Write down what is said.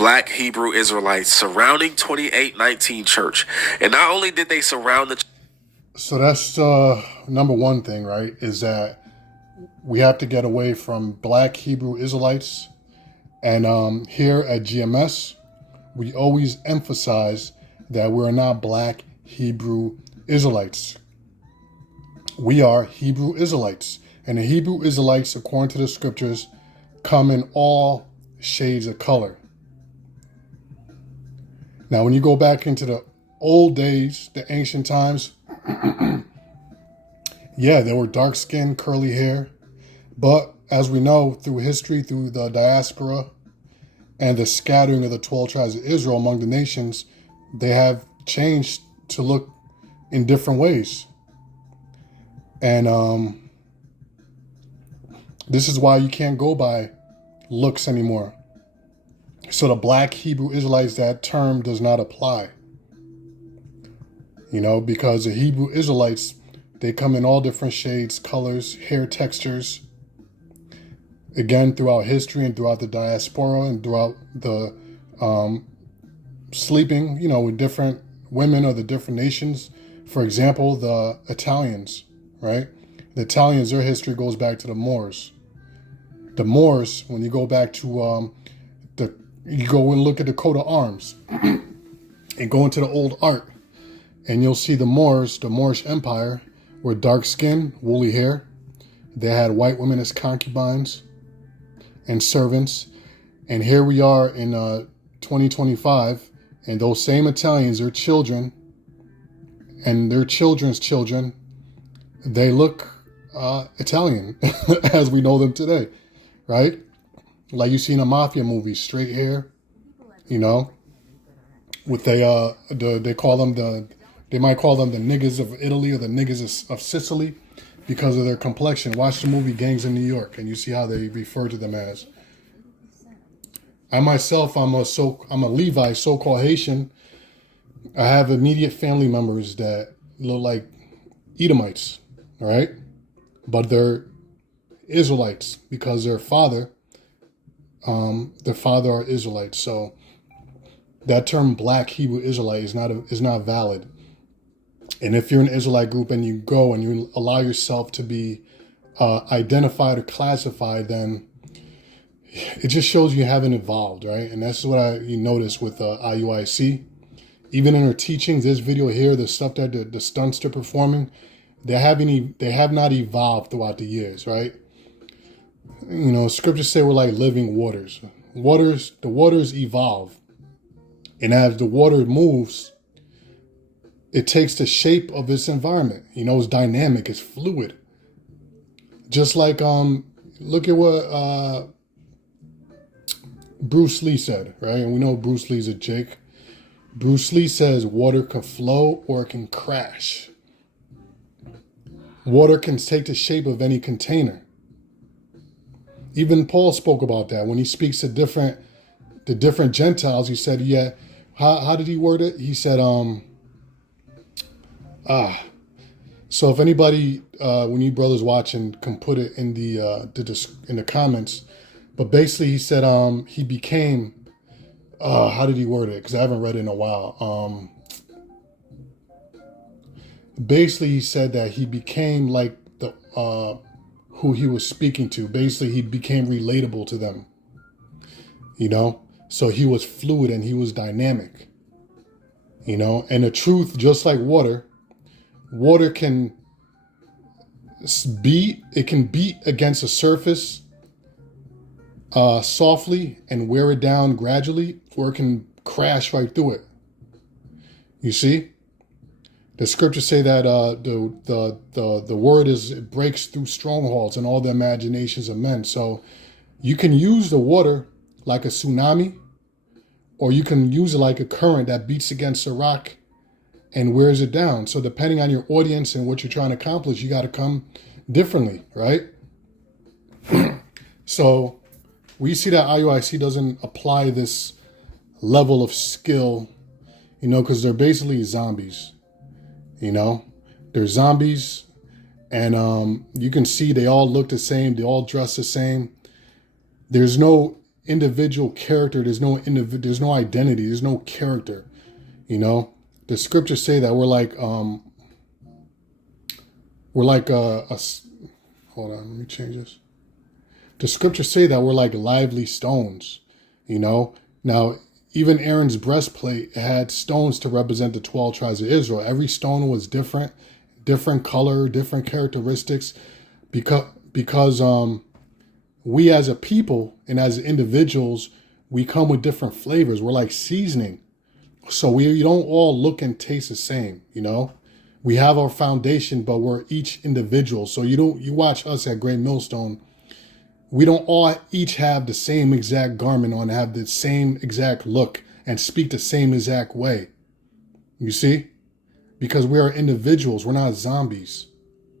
Black Hebrew Israelites surrounding 2819 church. And not only did they surround the... So that's number one thing, right? Is that we have to get away from Black Hebrew Israelites. And here at GMS, we always emphasize that we're not Black Hebrew Israelites. We are Hebrew Israelites. And the Hebrew Israelites, according to the scriptures, come in all shades of color. Now, when you go back into the old days, the ancient times, yeah, there were dark-skinned, curly hair. But as we know, through history, through the diaspora, and the scattering of the 12 tribes of Israel among the nations, they have changed to look in different ways. And this is why you can't go by looks anymore. So the Black Hebrew Israelites, that term does not apply. You know, because the Hebrew Israelites, they come in all different shades, colors, hair textures. Again, throughout history and throughout the diaspora and throughout the sleeping, you know, with different women of the different nations. For example, the Italians, right? The Italians, their history goes back to the Moors. The Moors, when you go back to you go and look at the coat of arms and go into the old art, and you'll see the Moors, the Moorish Empire, were dark skin, woolly hair. They had white women as concubines and servants. And here we are in 2025, and those same Italians, their children and their children's children, they look Italian as we know them today, right? Like you see in a mafia movie, straight hair, you know, with they call them they might call them the niggas of Italy or the niggas of Sicily because of their complexion. Watch the movie Gangs in New York and you see how they refer to them as. I myself, I'm a Levi, so-called Haitian. I have immediate family members that look like Edomites, all right? But they're Israelites because their father are Israelites. So that term Black Hebrew Israelite is not valid. And if you're an Israelite group and you go and you allow yourself to be identified or classified, then it just shows you haven't evolved, right? And that's what you notice with IUIC. Even in her teachings, this video here, the stuff that the stunts they're performing, they have not evolved throughout the years, right? You know, scriptures say we're like living waters. The waters evolve. And as the water moves, it takes the shape of its environment. You know, it's dynamic, it's fluid. Just like, look at what Bruce Lee said, right? And we know Bruce Lee's a Jake. Bruce Lee says water can flow or it can crash. Water can take the shape of any container. Even Paul spoke about that when he speaks to the different Gentiles. He said, yeah, how did he word it? He said, so if anybody, when you brothers watching, can put it in the comments. But basically he said, he became, how did he word it? Because I haven't read it in a while. Basically he said that he became like who he was speaking to. Basically, he became relatable to them, you know? So he was fluid and he was dynamic, you know? And the truth, just like water can beat against a surface softly and wear it down gradually, or it can crash right through it. You see? The scriptures say that the word it breaks through strongholds and all the imaginations of men. So you can use the water like a tsunami, or you can use it like a current that beats against a rock and wears it down. So depending on your audience and what you're trying to accomplish, you got to come differently, right? So we see that IUIC doesn't apply this level of skill, you know, because they're basically zombies. You know, they're zombies, and you can see they all look the same. They all dress the same. There's no individual character. There's no identity. There's no character. You know, the scriptures say that we're like a hold on, let me change this. The scriptures say that we're like lively stones. You know, now even Aaron's breastplate had stones to represent the 12 tribes of Israel. Every stone was different color, different characteristics, because we as a people and as individuals, we come with different flavors. We're like seasoning. So we don't all look and taste the same, you know? We have our foundation, but we're each individual. So you watch us at Great Millstone, we don't all each have the same exact garment on, have the same exact look, and speak the same exact way. You see? Because we are individuals, we're not zombies.